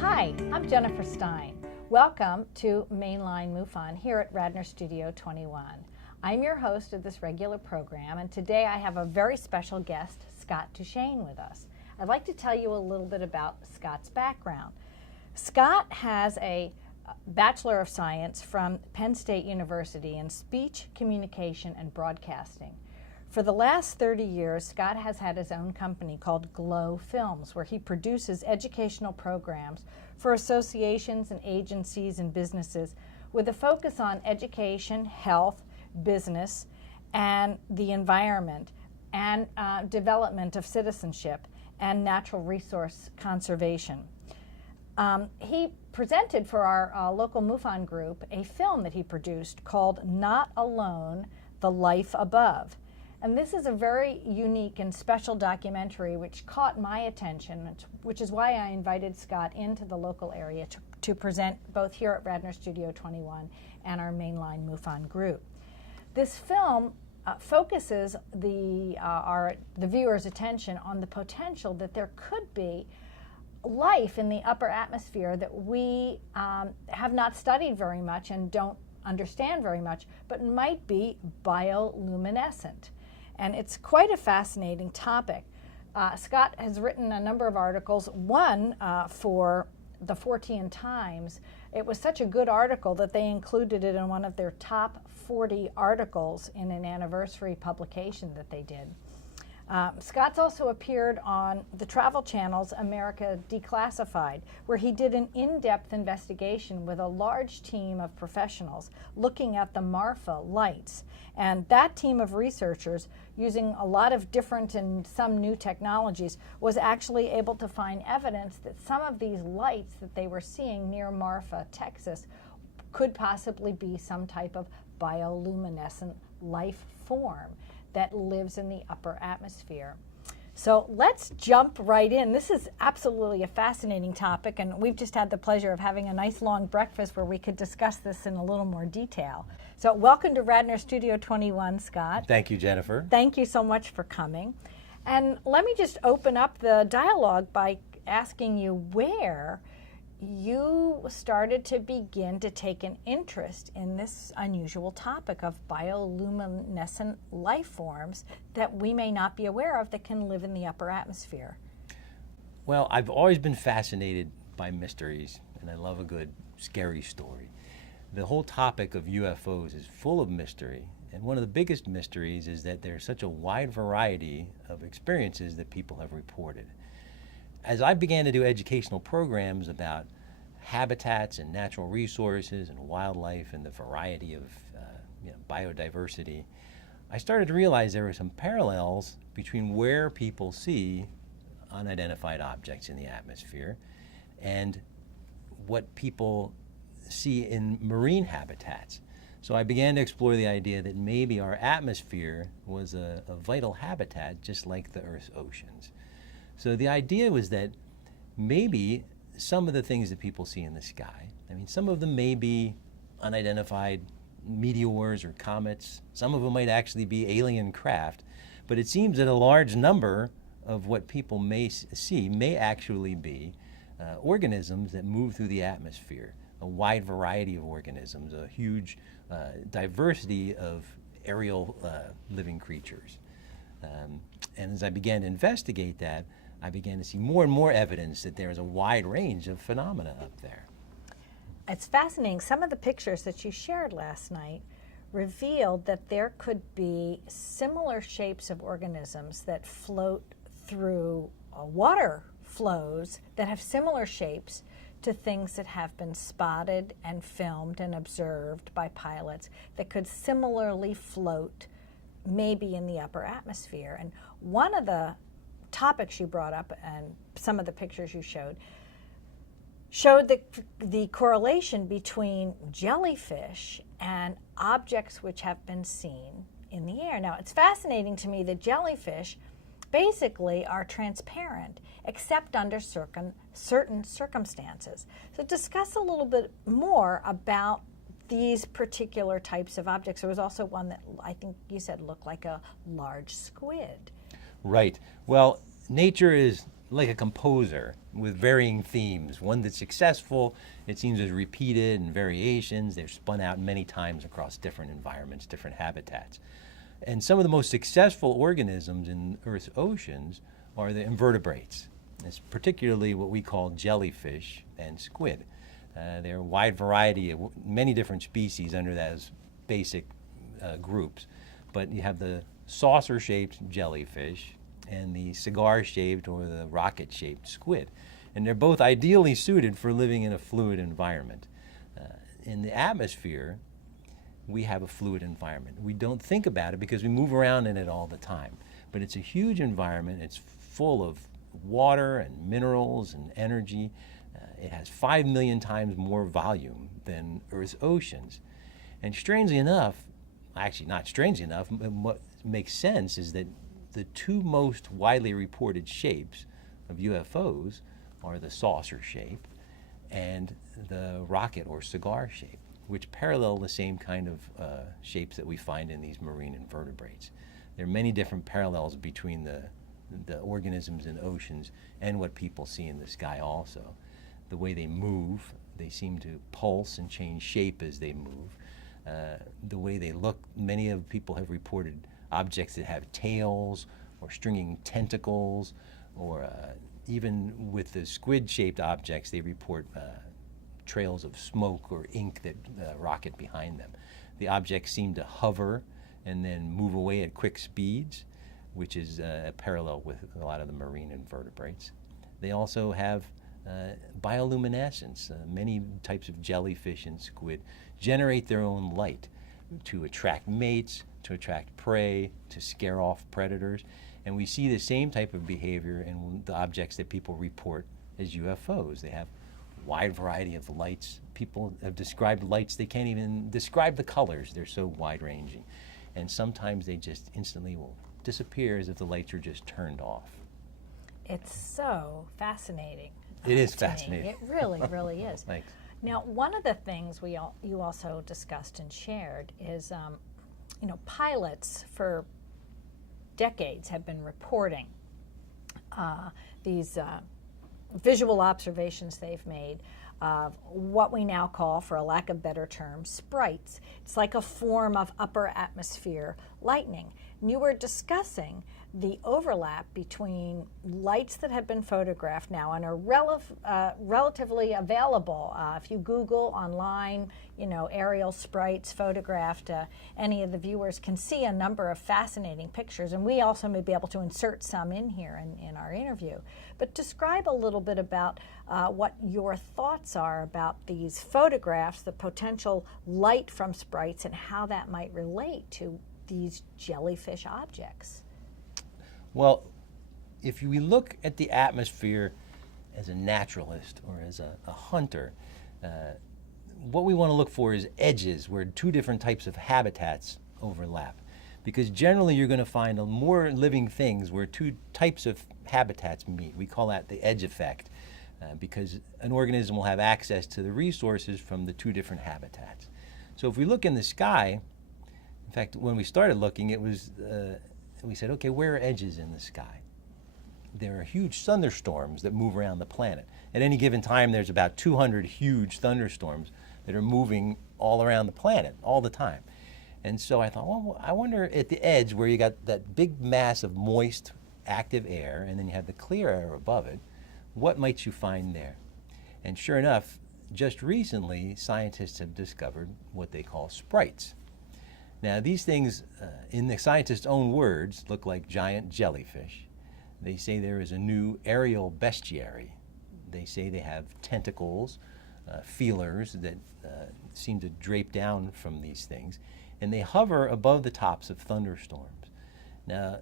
Hi, I'm Jennifer Stein. Welcome to Mainline MUFON here at Radnor Studio 21. I'm your host of this regular program, and today I have a very special guest, Scott Deschaine, with us. I'd like to tell you a little bit about Scott's background. Scott has a Bachelor of Science from Penn State University in Speech, Communication, and Broadcasting. For the last 30 years, Scott has had his own company called Glow Films, where he produces educational programs for associations and agencies and businesses with a focus on education, health, business, and the environment, and development of citizenship and natural resource conservation. He presented for our local MUFON group a film that he produced called Not Alone, The Life Above. And this is a very unique and special documentary which caught my attention, which is why I invited Scott into the local area to present both here at Radnor Studio 21 and our Mainline MUFON group. This film focuses the viewer's attention on the potential that there could be life in the upper atmosphere that we have not studied very much and don't understand very much, but might be bioluminescent. And it's quite a fascinating topic. Scott has written a number of articles, one for the Fortean Times. It was such a good article that they included it in one of their top 40 articles in an anniversary publication that they did. Scott's also appeared on the Travel Channel's America Declassified, where he did an in-depth investigation with a large team of professionals looking at the Marfa lights. And that team of researchers, using a lot of different and some new technologies, was actually able to find evidence that some of these lights that they were seeing near Marfa, Texas, could possibly be some type of bioluminescent life form that lives in the upper atmosphere. So let's jump right in. This is absolutely a fascinating topic, and we've just had the pleasure of having a nice long breakfast where we could discuss this in a little more detail. So welcome to Radnor Studio 21, Scott. Thank you, Jennifer. Thank you so much for coming. And let me just open up the dialogue by asking you where you started to begin to take an interest in this unusual topic of bioluminescent life forms that we may not be aware of that can live in the upper atmosphere. Well, I've always been fascinated by mysteries, and I love a good scary story. The whole topic of UFOs is full of mystery, and one of the biggest mysteries is that there's such a wide variety of experiences that people have reported. As I began to do educational programs about habitats and natural resources and wildlife and the variety of biodiversity, I started to realize there were some parallels between where people see unidentified objects in the atmosphere and what people see in marine habitats. So I began to explore the idea that maybe our atmosphere was a vital habitat just like the Earth's oceans. So the idea was that maybe some of the things that people see in the sky, I mean, some of them may be unidentified meteors or comets. Some of them might actually be alien craft. But it seems that a large number of what people may see may actually be organisms that move through the atmosphere, a wide variety of organisms, a huge diversity of aerial living creatures. And as I began to investigate that, I began to see more and more evidence that there is a wide range of phenomena up there. It's fascinating. Some of the pictures that you shared last night revealed that there could be similar shapes of organisms that float through water flows that have similar shapes to things that have been spotted and filmed and observed by pilots that could similarly float maybe in the upper atmosphere. And one of the topics you brought up and some of the pictures you showed the correlation between jellyfish and objects which have been seen in the air. Now, it's fascinating to me that jellyfish basically are transparent except under certain circumstances. So discuss a little bit more about these particular types of objects. There was also one that I think you said looked like a large squid. Right. Well, nature is like a composer with varying themes. One that's successful, it seems, is repeated in variations. They're spun out many times across different environments, different habitats. And some of the most successful organisms in Earth's oceans are the invertebrates. It's particularly what we call jellyfish and squid. There are a wide variety of many different species under those basic groups. But you have the saucer-shaped jellyfish and the cigar-shaped or the rocket-shaped squid. And they're both ideally suited for living in a fluid environment. In the atmosphere, we have a fluid environment. We don't think about it because we move around in it all the time. But it's a huge environment. It's full of water and minerals and energy. It has 5 million times more volume than Earth's oceans. And strangely enough, actually not strangely enough, what makes sense is that the two most widely reported shapes of UFOs are the saucer shape and the rocket or cigar shape, which parallel the same kind of shapes that we find in these marine invertebrates. There are many different parallels between the organisms in oceans and what people see in the sky also. The way they move, they seem to pulse and change shape as they move. The way they look, many of people have reported objects that have tails or stringing tentacles, or even with the squid-shaped objects, they report trails of smoke or ink that rocket behind them. The objects seem to hover and then move away at quick speeds, which is a parallel with a lot of the marine invertebrates. They also have bioluminescence. Many types of jellyfish and squid generate their own light to attract mates, to attract prey, to scare off predators. And we see the same type of behavior in the objects that people report as UFOs. They have a wide variety of lights. People have described lights, they can't even describe the colors. They're so wide-ranging. And sometimes they just instantly will disappear as if the lights are just turned off. It's so fascinating. It is fascinating. It really, really is. Thanks. Now, one of the things you also discussed and shared is, pilots for decades have been reporting these visual observations they've made of what we now call, for a lack of better term, sprites. It's like a form of upper atmosphere lightning. And you were discussing the overlap between lights that have been photographed now and are relatively available. If you Google online, aerial sprites photographed, any of the viewers can see a number of fascinating pictures, and we also may be able to insert some in here in our interview. But describe a little bit about what your thoughts are about these photographs, the potential light from sprites, and how that might relate to these jellyfish objects. Well, if we look at the atmosphere as a naturalist or as a hunter, what we want to look for is edges where two different types of habitats overlap. Because generally you're going to find more living things where two types of habitats meet. We call that the edge effect, because an organism will have access to the resources from the two different habitats. So if we look in the sky, in fact, when we started looking, it was we said, okay, where are edges in the sky? There are huge thunderstorms that move around the planet. At any given time, there's about 200 huge thunderstorms that are moving all around the planet all the time. And so I thought, well, I wonder at the edge where you got that big mass of moist, active air, and then you have the clear air above it, what might you find there? And sure enough, just recently, scientists have discovered what they call sprites. Now, these things, in the scientists' own words, look like giant jellyfish. They say there is a new aerial bestiary. They say they have tentacles, feelers that seem to drape down from these things, and they hover above the tops of thunderstorms. Now,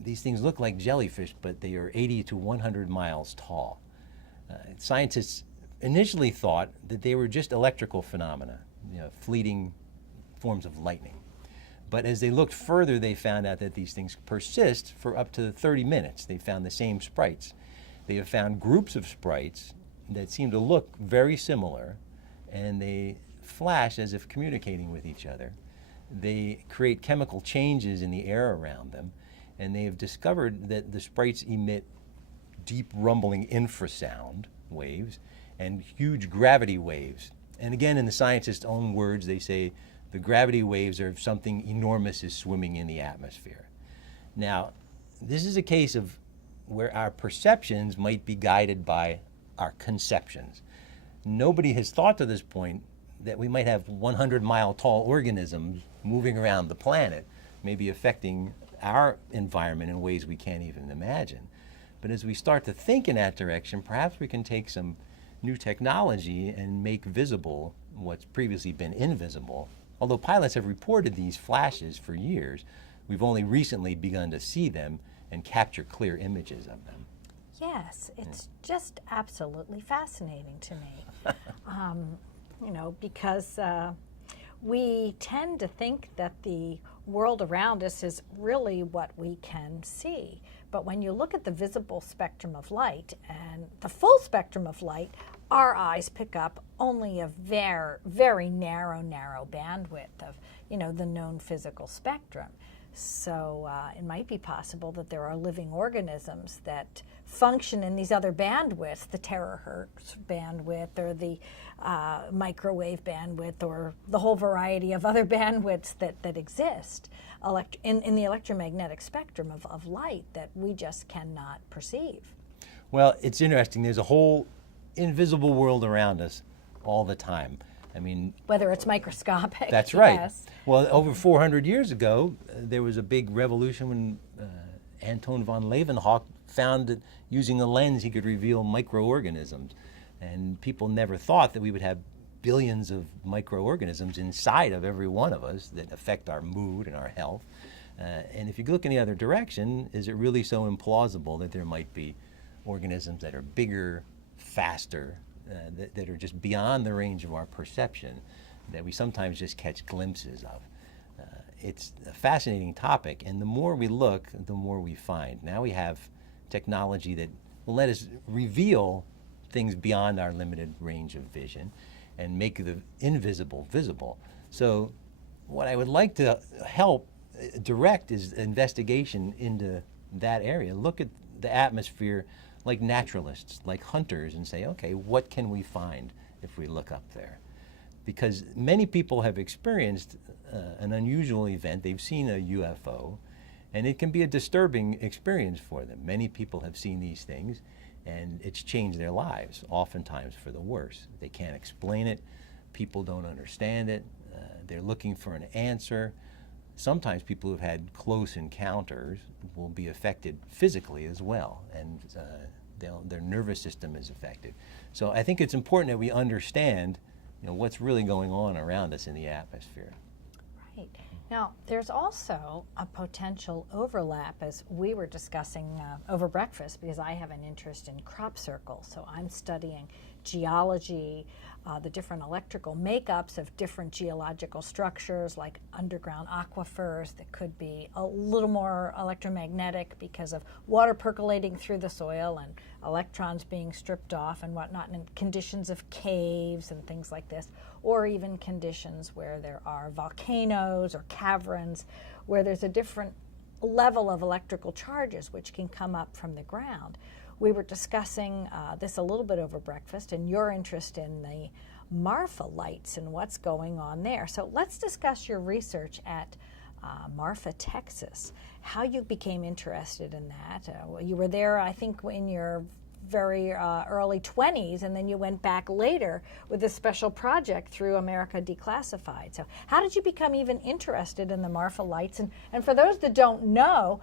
these things look like jellyfish, but they are 80 to 100 miles tall. Scientists initially thought that they were just electrical phenomena, fleeting forms of lightning. But as they looked further, they found out that these things persist for up to 30 minutes. They found the same sprites. They have found groups of sprites that seem to look very similar, and they flash as if communicating with each other. They create chemical changes in the air around them, and they have discovered that the sprites emit deep rumbling infrasound waves and huge gravity waves. And again, in the scientists' own words, they say the gravity waves are something enormous is swimming in the atmosphere. Now, this is a case of where our perceptions might be guided by our conceptions. Nobody has thought to this point that we might have 100-mile tall organisms moving around the planet, maybe affecting our environment in ways we can't even imagine. But as we start to think in that direction, perhaps we can take some new technology and make visible what's previously been invisible. Although pilots have reported these flashes for years, we've only recently begun to see them and capture clear images of them. Yes, it's just absolutely fascinating to me. Because we tend to think that the world around us is really what we can see. But when you look at the visible spectrum of light and the full spectrum of light, our eyes pick up only a very, very narrow bandwidth of, the known physical spectrum. So it might be possible that there are living organisms that function in these other bandwidths, the terahertz bandwidth or the microwave bandwidth or the whole variety of other bandwidths that exist in the electromagnetic spectrum of light that we just cannot perceive. Well, it's interesting. There's a whole invisible world around us all the time. I mean, whether it's microscopic. That's right. Yes. Well, over 400 years ago, there was a big revolution when Anton von Leeuwenhoek found that using a lens he could reveal microorganisms. And people never thought that we would have billions of microorganisms inside of every one of us that affect our mood and our health. And if you look in the other direction, is it really so implausible that there might be organisms that are bigger, faster, that are just beyond the range of our perception, that we sometimes just catch glimpses of? It's a fascinating topic, and the more we look, the more we find. Now we have technology that will let us reveal things beyond our limited range of vision and make the invisible visible. So what I would like to help direct is investigation into that area. Look at the atmosphere like naturalists, like hunters, and say, okay, what can we find if we look up there? Because many people have experienced an unusual event. They've seen a UFO, and it can be a disturbing experience for them. Many people have seen these things, and it's changed their lives, oftentimes for the worse. They can't explain it. People don't understand it. They're looking for an answer. Sometimes people who've had close encounters will be affected physically as well, and their nervous system is affected. So I think it's important that we understand what's really going on around us in the atmosphere. Right. Now, there's also a potential overlap, as we were discussing over breakfast, because I have an interest in crop circles. So I'm studying geology, the different electrical makeups of different geological structures, like underground aquifers that could be a little more electromagnetic because of water percolating through the soil and electrons being stripped off and whatnot, and conditions of caves and things like this, or even conditions where there are volcanoes or caverns where there's a different level of electrical charges which can come up from the ground. We were discussing this a little bit over breakfast, and your interest in the Marfa lights and what's going on there. So let's discuss your research at Marfa, Texas, how you became interested in that. You were there, I think, in your very early 20s, and then you went back later with a special project through America Declassified. So how did you become even interested in the Marfa lights? And for those that don't know,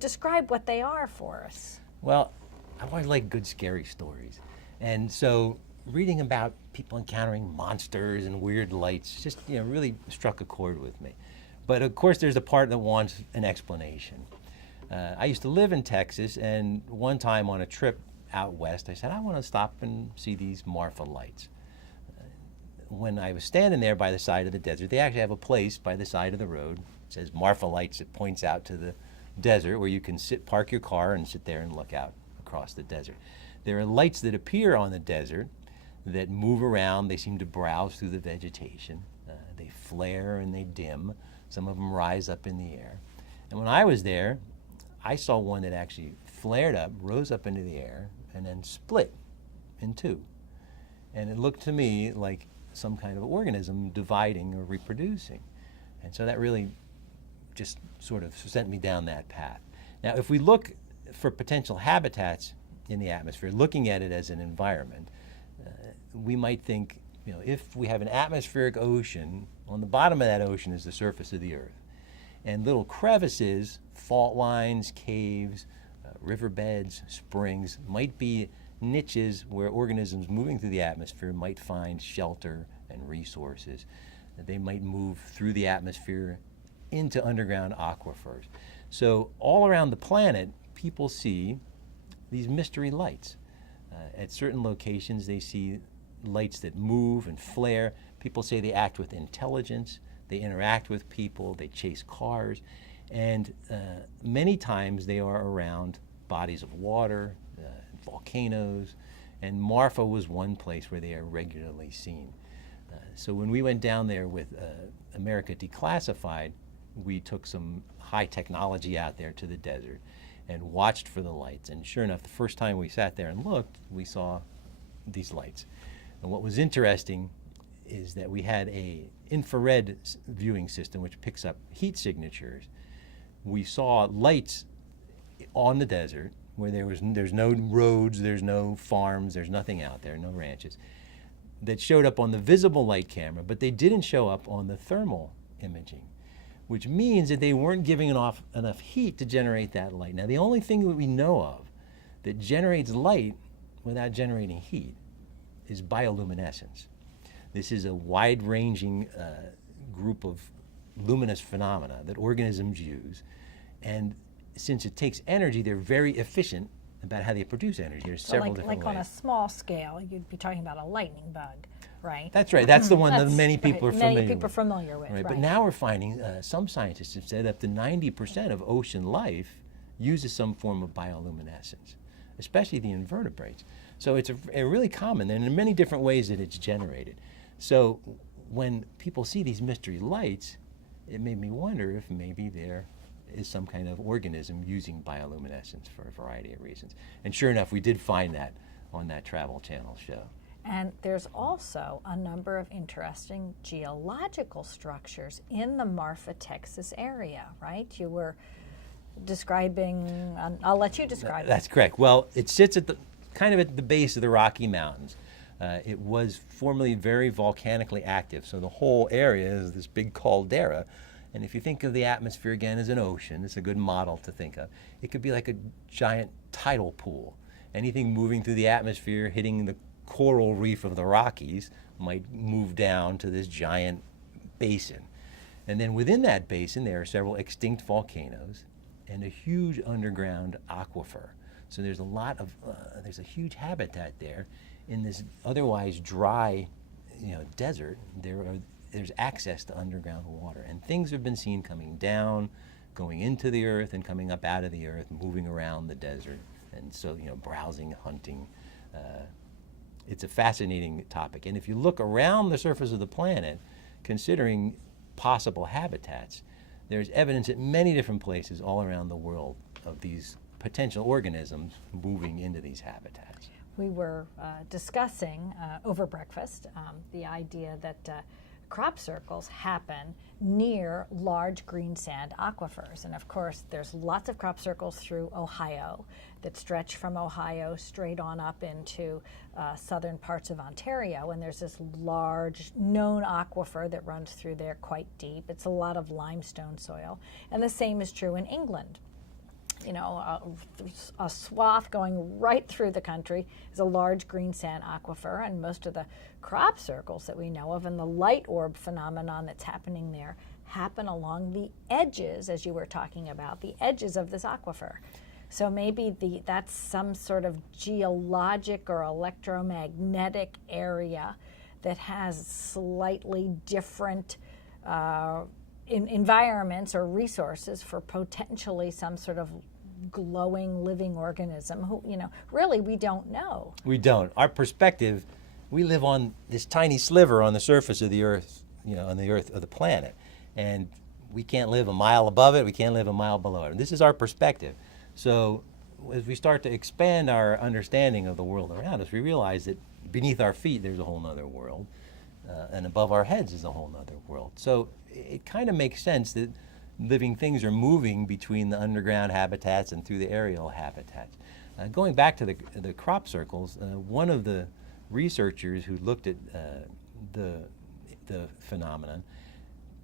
describe what they are for us. Well, I always like good scary stories. And so reading about people encountering monsters and weird lights just really struck a chord with me. But of course there's a part that wants an explanation. I used to live in Texas, and one time on a trip out west, I said, I want to stop and see these Marfa lights. When I was standing there by the side of the desert, they actually have a place by the side of the road. It says Marfa lights. It points out to the desert where you can park your car and sit there and look out across the desert. There are lights that appear on the desert that move around. They seem to browse through the vegetation. They flare and they dim. Some of them rise up in the air. And when I was there, I saw one that actually flared up, rose up into the air, and then split in two. And it looked to me like some kind of organism dividing or reproducing. And so that really just sort of sent me down that path. Now, if we look for potential habitats in the atmosphere, looking at it as an environment, we might think, if we have an atmospheric ocean, on the bottom of that ocean is the surface of the Earth. And little crevices, fault lines, caves, riverbeds, springs might be niches where organisms moving through the atmosphere might find shelter and resources. They might move through the atmosphere into underground aquifers. So all around the planet, people see these mystery lights. At certain locations, they see lights that move and flare. People say they act with intelligence, they interact with people, they chase cars, and many times they are around bodies of water, volcanoes, and Marfa was one place where they are regularly seen. So when we went down there with America Declassified, we took some high technology out there to the desert and watched for the lights. And sure enough, the first time we sat there and looked, we saw these lights. And what was interesting is that we had a infrared viewing system which picks up heat signatures. We saw lights on the desert where there's no roads, there's no farms, there's nothing out there, no ranches, that showed up on the visible light camera, but they didn't show up on the thermal imaging, which means that they weren't giving off enough heat to generate that light. Now, the only thing that we know of that generates light without generating heat is bioluminescence. This is a wide-ranging group of luminous phenomena that organisms use, and since it takes energy, they're very efficient about how they produce energy. There's several different ways. Like on a small scale, you'd be talking about a lightning bug, right? That's right. That's the one that many people are familiar with. Right. But now we're finding some scientists have said up to 90% of ocean life uses some form of bioluminescence, especially the invertebrates. So it's a really common, and in many different ways that it's generated. So when people see these mystery lights, it made me wonder if maybe there is some kind of organism using bioluminescence for a variety of reasons. And sure enough, we did find that on that Travel Channel show. And there's also a number of interesting geological structures in the Marfa, Texas area, right? You were describing, I'll let you describe it. That's correct. Well, it sits at the kind of at the base of the Rocky Mountains. It was formerly very volcanically active, so the whole area is this big caldera. And if you think of the atmosphere again as an ocean, it's a good model to think of. It could be like a giant tidal pool. Anything moving through the atmosphere, hitting the coral reef of the Rockies, might move down to this giant basin. And then within that basin, there are several extinct volcanoes and a huge underground aquifer. So there's a lot of, there's a huge habitat there. In this otherwise dry, desert, there's access to underground water. And things have been seen coming down, going into the earth, and coming up out of the earth, moving around the desert. And so, browsing, hunting. It's a fascinating topic. And if you look around the surface of the planet, considering possible habitats, there's evidence at many different places all around the world of these potential organisms moving into these habitats. We were discussing over breakfast the idea that crop circles happen near large green sand aquifers. And of course, there's lots of crop circles through Ohio that stretch from Ohio straight on up into southern parts of Ontario. And there's this large known aquifer that runs through there quite deep. It's a lot of limestone soil. And the same is true in England. A swath going right through the country is a large green sand aquifer, and most of the crop circles that we know of and the light orb phenomenon that's happening there happen along the edges, as you were talking about, the edges of this aquifer. So maybe that's some sort of geologic or electromagnetic area that has slightly different environments or resources for potentially some sort of glowing living organism who, really we don't know. We don't. Our perspective, we live on this tiny sliver on the surface of the earth, on the earth of the planet. And we can't live a mile above it, we can't live a mile below it. And this is our perspective. So as we start to expand our understanding of the world around us, we realize that beneath our feet there's a whole other world, and above our heads is a whole other world. So it kind of makes sense that living things are moving between the underground habitats and through the aerial habitats. Going back to the crop circles, one of the researchers who looked at the phenomenon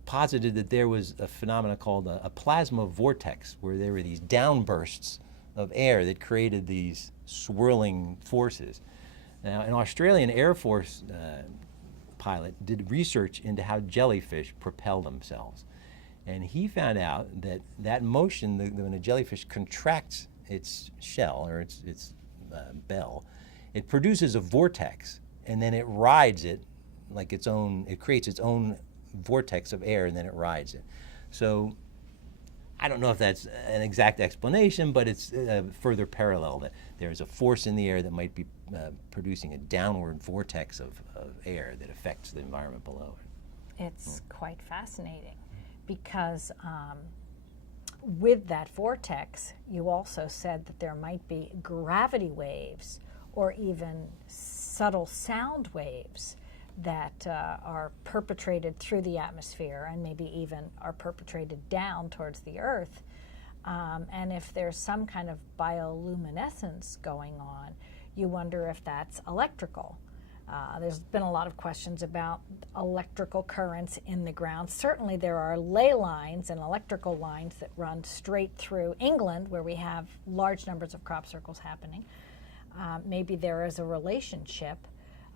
posited that there was a phenomenon called a plasma vortex, where there were these downbursts of air that created these swirling forces. Now, an Australian Air Force pilot did research into how jellyfish propel themselves. And he found out that that motion, when a jellyfish contracts its shell or its bell, it produces a vortex, and then it rides it like its own, it creates its own vortex of air, and then it rides it. So I don't know if that's an exact explanation, but it's a further parallel that there's a force in the air that might be producing a downward vortex of air that affects the environment below it. It's quite fascinating because with that vortex, you also said that there might be gravity waves or even subtle sound waves that are perpetrated through the atmosphere and maybe even are perpetrated down towards the Earth. And if there's some kind of bioluminescence going on, you wonder if that's electrical. There's been a lot of questions about electrical currents in the ground. Certainly there are ley lines and electrical lines that run straight through England, where we have large numbers of crop circles happening. Maybe there is a relationship.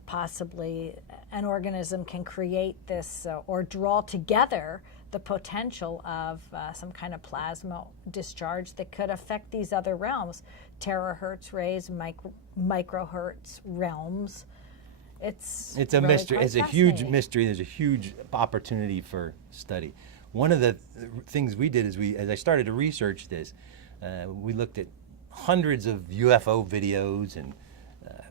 Possibly an organism can create this or draw together the potential of some kind of plasma discharge that could affect these other realms, terahertz rays, microhertz realms. It's a really mystery. It's a huge mystery. There's a huge opportunity for study. One of the things we did is as I started to research this, we looked at hundreds of UFO videos and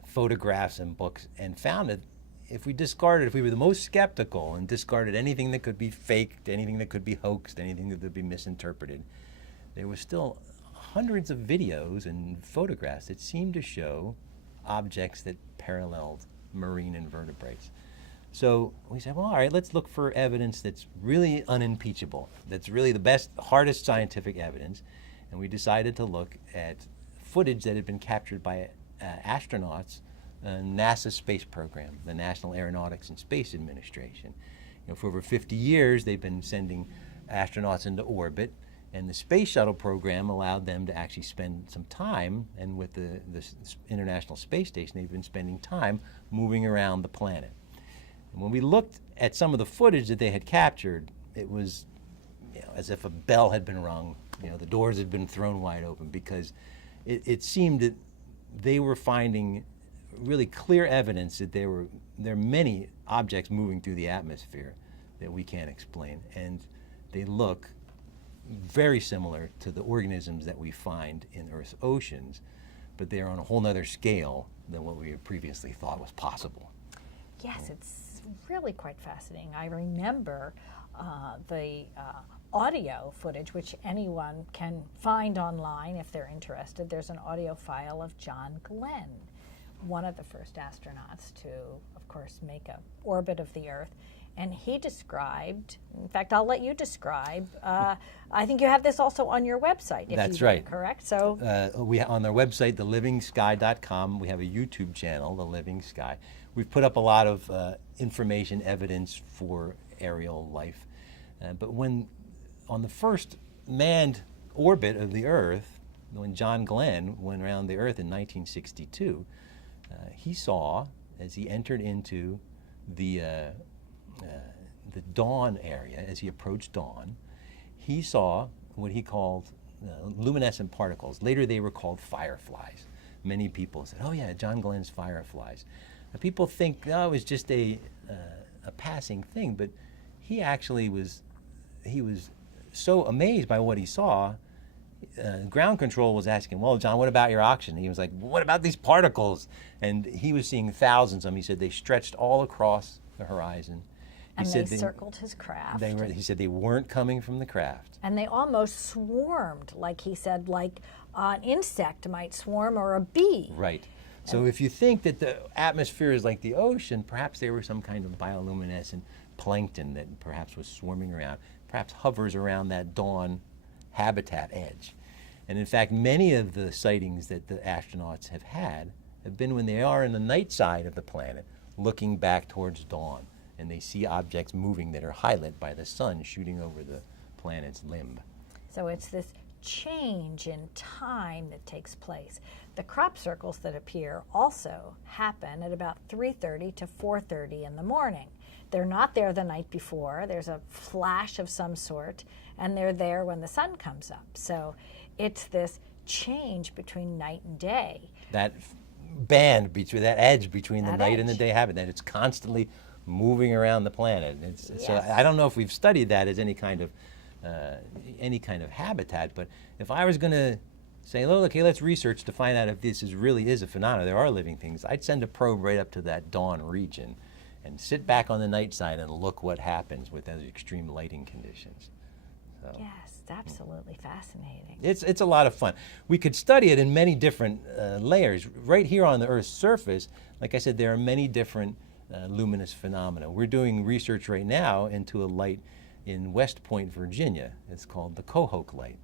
photographs and books, and found that if we were the most skeptical and discarded anything that could be faked, anything that could be hoaxed, anything that could be misinterpreted, there was still hundreds of videos and photographs that seemed to show objects that paralleled marine invertebrates. So we said, well, all right, let's look for evidence that's really unimpeachable, that's really the best, hardest scientific evidence. And we decided to look at footage that had been captured by astronauts, NASA's space program, the National Aeronautics and Space Administration. For over 50 years, they've been sending astronauts into orbit, and the space shuttle program allowed them to actually spend some time, and with the International Space Station, they've been spending time moving around the planet. And when we looked at some of the footage that they had captured, it was as if a bell had been rung, the doors had been thrown wide open, because it seemed that they were finding really clear evidence that there are many objects moving through the atmosphere that we can't explain, and they look very similar to the organisms that we find in Earth's oceans, but they are on a whole other scale than what we had previously thought was possible. Yes, it's really quite fascinating. I remember the audio footage, which anyone can find online if they're interested. There's an audio file of John Glenn, one of the first astronauts to, of course, make an orbit of the Earth. And he described, in fact, I'll let you describe, I think you have this also on your website. That's right. Correct? So on our website, thelivingsky.com, we have a YouTube channel, The Living Sky. We've put up a lot of information, evidence for aerial life. But when on the first manned orbit of the Earth, when John Glenn went around the Earth in 1962, he saw, as he entered into the dawn area, as he approached dawn, he saw what he called luminescent particles. Later they were called fireflies. Many people said, oh yeah, John Glenn's fireflies. And people think, oh, it was just a passing thing, but he actually was so amazed by what he saw. Ground control was asking, well, John, what about your oxygen? And he was like, what about these particles? And he was seeing thousands of them. He said they stretched all across the horizon. And they circled his craft. He said they weren't coming from the craft. And they almost swarmed, like he said, like an insect might swarm or a bee. Right. So if you think that the atmosphere is like the ocean, perhaps there was some kind of bioluminescent plankton that perhaps was swarming around, perhaps hovers around that dawn habitat edge. And in fact, many of the sightings that the astronauts have had have been when they are in the night side of the planet, looking back towards dawn, and they see objects moving that are highlit by the sun shooting over the planet's limb. So it's this change in time that takes place. The crop circles that appear also happen at about 3:30 to 4:30 in the morning. They're not there the night before. There's a flash of some sort, and they're there when the sun comes up. So it's this change between night and day. That band between that edge between the That night and the edge. day habitat, it's constantly moving around the planet. So Yes. I don't know if we've studied that as any kind of habitat, but if I was going to say, oh, okay, let's research to find out if this really is a phenomenon, there are living things, I'd send a probe right up to that dawn region and sit back on the night side and look what happens with those extreme lighting conditions. So Yes, absolutely fascinating. it's a lot of fun. We could study it in many different layers. Right here on the Earth's surface, like I said, there are many different luminous phenomena. We're doing research right now into a light in West Point, Virginia. It's called the Cohoke light,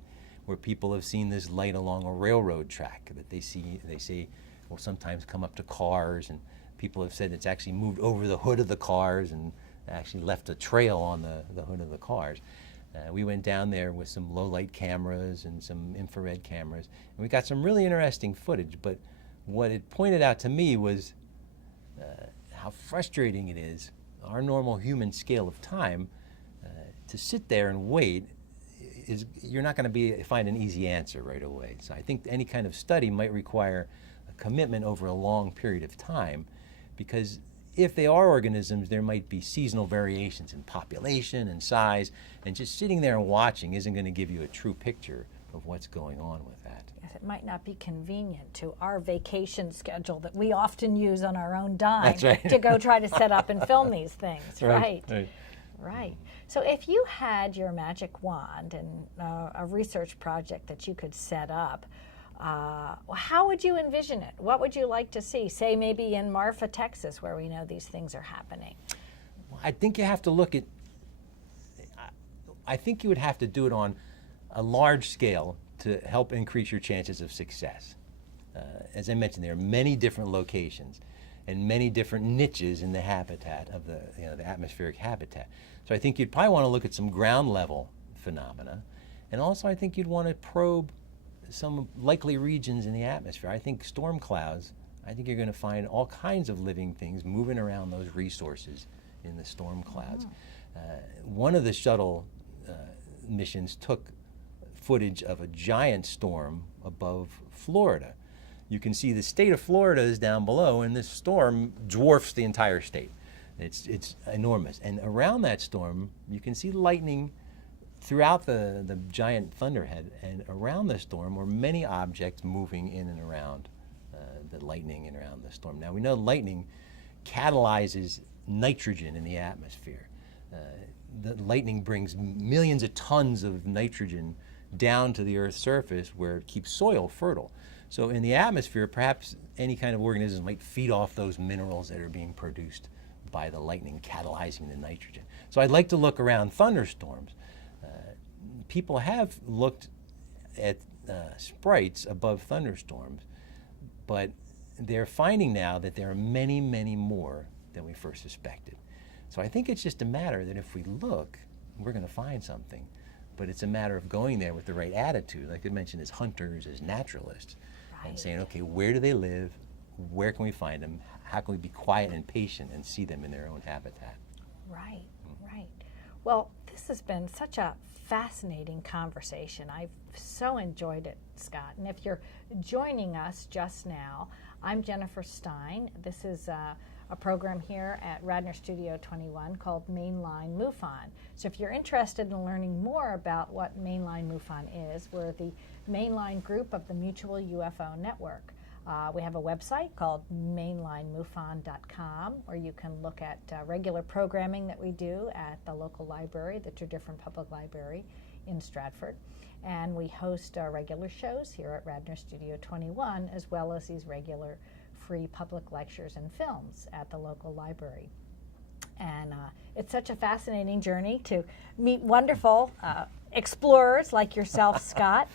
where people have seen this light along a railroad track that they say will sometimes come up to cars, and people have said it's actually moved over the hood of the cars and actually left a trail on the hood of the cars. We went down there with some low light cameras and some infrared cameras, and we got some really interesting footage, but what it pointed out to me was how frustrating it is, our normal human scale of time, to sit there and wait. You're not going to find an easy answer right away. So I think any kind of study might require a commitment over a long period of time, because if they are organisms, there might be seasonal variations in population and size, and just sitting there and watching isn't going to give you a true picture of what's going on with that. Yes, it might not be convenient to our vacation schedule that we often use on our own dime That's right. to go try to set up and film these things, right? Right. Right. So if you had your magic wand and a research project that you could set up, how would you envision it? What would you like to see? Say maybe in Marfa, Texas, where we know these things are happening. Well, I think you have to look at, I think you would have to do it on a large scale to help increase your chances of success. As I mentioned, there are many different locations and many different niches in the habitat of the atmospheric habitat. So I think you'd probably want to look at some ground level phenomena, and also I think you'd want to probe some likely regions in the atmosphere. I think storm clouds, I think you're going to find all kinds of living things moving around those resources in the storm clouds. One of the shuttle missions took footage of a giant storm above Florida. You can see the state of Florida is down below, and this storm dwarfs the entire state. It's enormous. And around that storm, you can see lightning throughout the giant thunderhead, and around the storm were many objects moving in and around the lightning and around the storm. Now we know lightning catalyzes nitrogen in the atmosphere. The lightning brings millions of tons of nitrogen down to the Earth's surface where it keeps soil fertile. So in the atmosphere, perhaps any kind of organisms might feed off those minerals that are being produced by the lightning catalyzing the nitrogen. So I'd like to look around thunderstorms. People have looked at sprites above thunderstorms, but they're finding now that there are many, many more than we first suspected. So I think it's just a matter that if we look, we're going to find something. But it's a matter of going there with the right attitude, like I mentioned, as hunters, as naturalists, and saying, okay, where do they live? Where can we find them? How can we be quiet and patient and see them in their own habitat? Right, right. Well, this has been such a fascinating conversation. I've so enjoyed it, Scott. And if you're joining us just now, I'm Jennifer Stein. This is a program here at Radnor Studio 21 called Mainline MUFON. So if you're interested in learning more about what Mainline MUFON is, we're the mainline group of the Mutual UFO Network. We have a website called mainlinemufon.com, where you can look at regular programming that we do at the local library, the Tredyffrin Public Library in Stratford. and we host our regular shows here at Radnor Studio 21, as well as these regular free public lectures and films at the local library. And it's such a fascinating journey to meet wonderful explorers like yourself, Scott.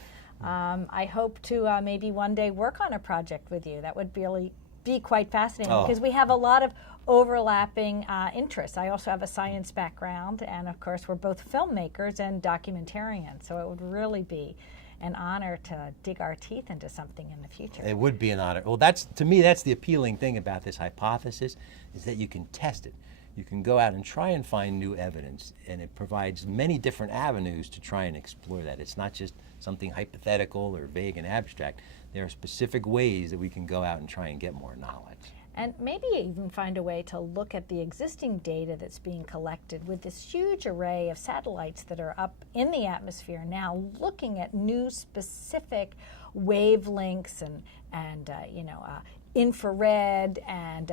I hope to maybe one day work on a project with you. That would really be quite fascinating because we have a lot of overlapping interests. I also have a science background, and of course we're both filmmakers and documentarians, so it would really be an honor to dig our teeth into something in the future. It would be an honor. Well, to me, that's the appealing thing about this hypothesis, is that you can test it. You can go out and try and find new evidence, and it provides many different avenues to try and explore that. It's not just something hypothetical or vague and abstract. There are specific ways that we can go out and try and get more knowledge. And maybe even find a way to look at the existing data that's being collected with this huge array of satellites that are up in the atmosphere now, looking at new specific wavelengths and infrared and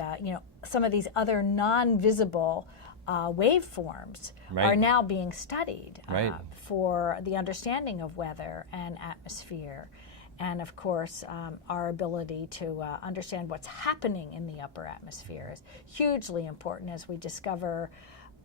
some of these other non-visible waveforms are now being studied for the understanding of weather and atmosphere. And of course, our ability to understand what's happening in the upper atmosphere is hugely important as we discover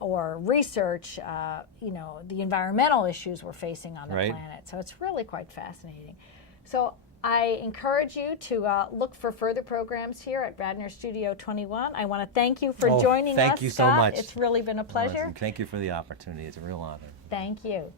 or research, the environmental issues we're facing on the planet. So it's really quite fascinating. So I encourage you to look for further programs here at Radnor Studio 21. I want to thank you for joining us, Thank you Scott. so much. It's really been a pleasure. Thank you for the opportunity. It's a real honor. Thank you.